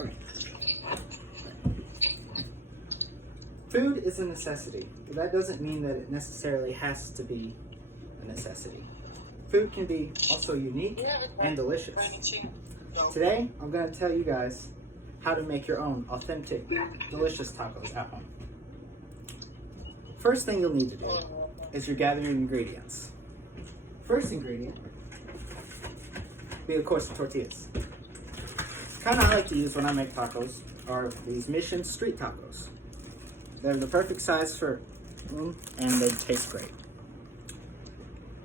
Okay. Food is a necessity, but that doesn't mean that it necessarily has to be a necessity. Food can be also unique and delicious. Today, I'm going to tell you guys how to make your own authentic, delicious tacos at home. First thing you'll need to do is you gather your ingredients. First ingredient be, of course, the tortillas. The kind I like to use when I make tacos are these Mission Street Tacos. They're the perfect size for them, and they taste great.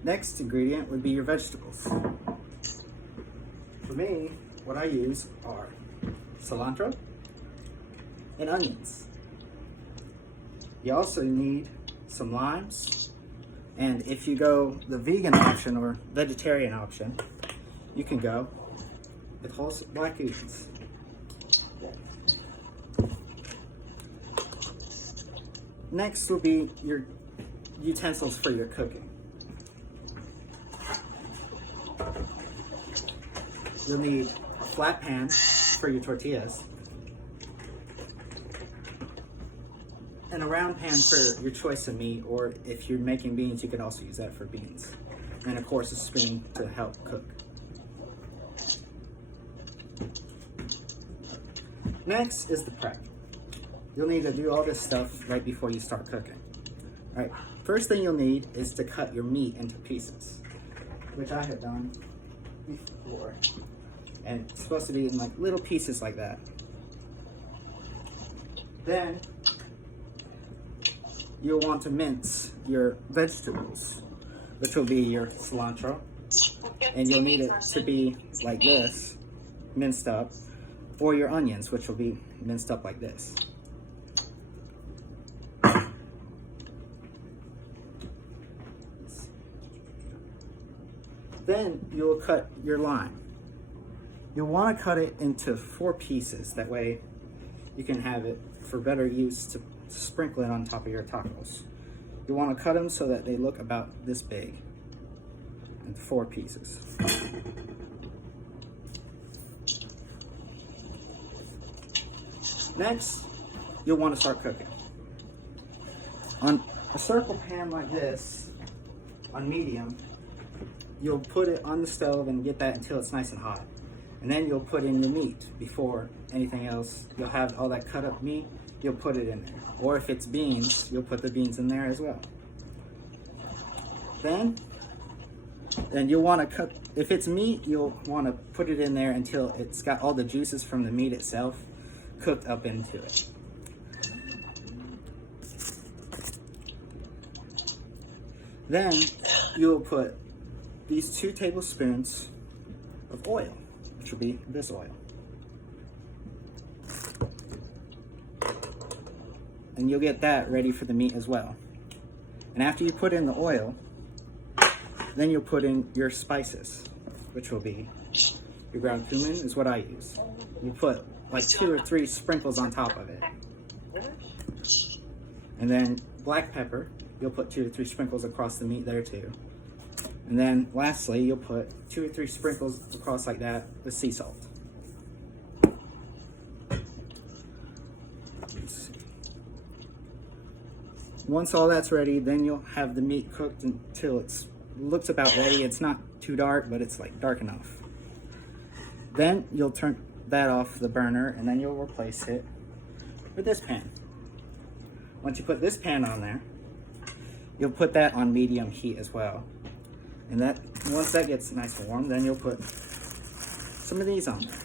Next ingredient would be your vegetables. For me, what I use are cilantro and onions. You also need some limes, and if you go the vegan option or vegetarian option, you can go with whole black onions. Next will be your utensils for your cooking. You'll need a flat pan for your tortillas, and a round pan for your choice of meat, or if you're making beans, you can also use that for beans. And of course, a spoon to help cook. Next is the prep. You'll need to do all this stuff right before you start cooking. All right, first thing you'll need is to cut your meat into pieces, which I have done before. And it's supposed to be in like little pieces like that. Then you'll want to mince your vegetables, which will be your cilantro. And you'll need it to be like this, minced up, or your onions, which will be minced up like this. Then you'll cut your lime. You'll want to cut it into 4 pieces. That way you can have it for better use to sprinkle it on top of your tacos. You want to cut them so that they look about this big in 4 pieces. Next, you'll want to start cooking. On a circle pan like this, on medium, you'll put it on the stove and get that until it's nice and hot. And then you'll put in your meat before anything else. You'll have all that cut up meat, you'll put it in there. Or if it's beans, you'll put the beans in there as well. Then you'll want to cut, if it's meat, you'll want to put it in there until it's got all the juices from the meat itself cooked up into it. Then you'll put these 2 tablespoons of oil, which will be this oil. And you'll get that ready for the meat as well. And after you put in the oil, then you'll put in your spices, which will be your ground cumin is what I use. You put like 2 or 3 sprinkles on top of it. And then black pepper, you'll put 2 or 3 sprinkles across the meat there too. And then lastly, you'll put 2 or 3 sprinkles across like that with sea salt. Once all that's ready, then you'll have the meat cooked until it looks about ready. It's not too dark, but it's like dark enough. Then you'll turn that off the burner, and then you'll replace it with this pan. Once you put this pan on there, you'll put that on medium heat as well. And that once that gets nice and warm, then you'll put some of these on there.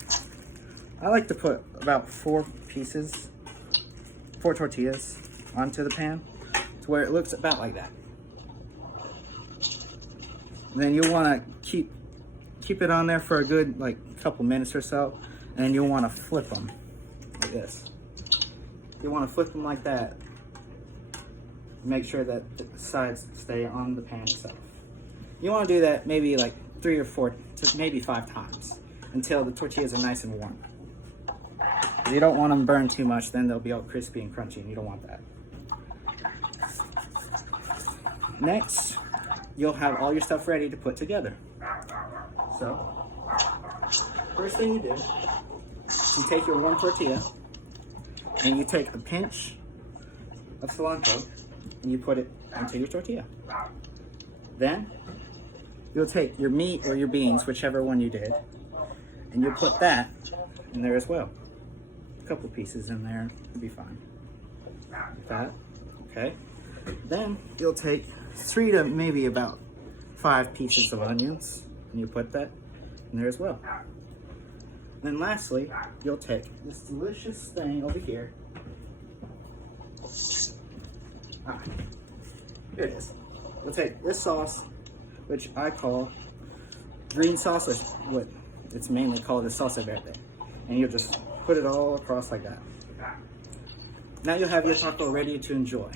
I like to put about 4 tortillas onto the pan to where it looks about like that. And then you'll want to keep it on there for a good like couple minutes or so, and then you'll want to flip them like this. You want to flip them like that. Make sure that the sides stay on the pan itself. You want to do that maybe like 3 or 4 to maybe 5 times until the tortillas are nice and warm. You don't want them burned too much, then they'll be all crispy and crunchy, and you don't want that. Next, you'll have all your stuff ready to put together. So, first thing you do you take your warm tortilla and you take a pinch of cilantro and you put it into your tortilla. Then you'll take your meat or your beans, whichever one you did, and you'll put that in there as well. A couple pieces in there would be fine. Like that, okay? Then you'll take 3 to maybe about 5 pieces of onions and you put that in there as well. Then lastly, you'll take this delicious thing over here. Here it is. We'll take this sauce, which I call green sauce, or what it's mainly called is salsa verde. And you'll just put it all across like that. Now you'll have your taco ready to enjoy.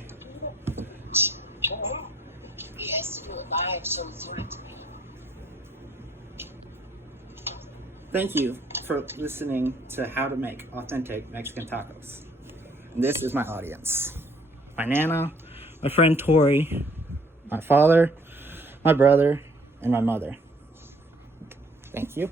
Thank you for listening to how to make authentic Mexican tacos. And this is my audience. My Nana, my friend Tori, my father, my brother, and my mother. Thank you.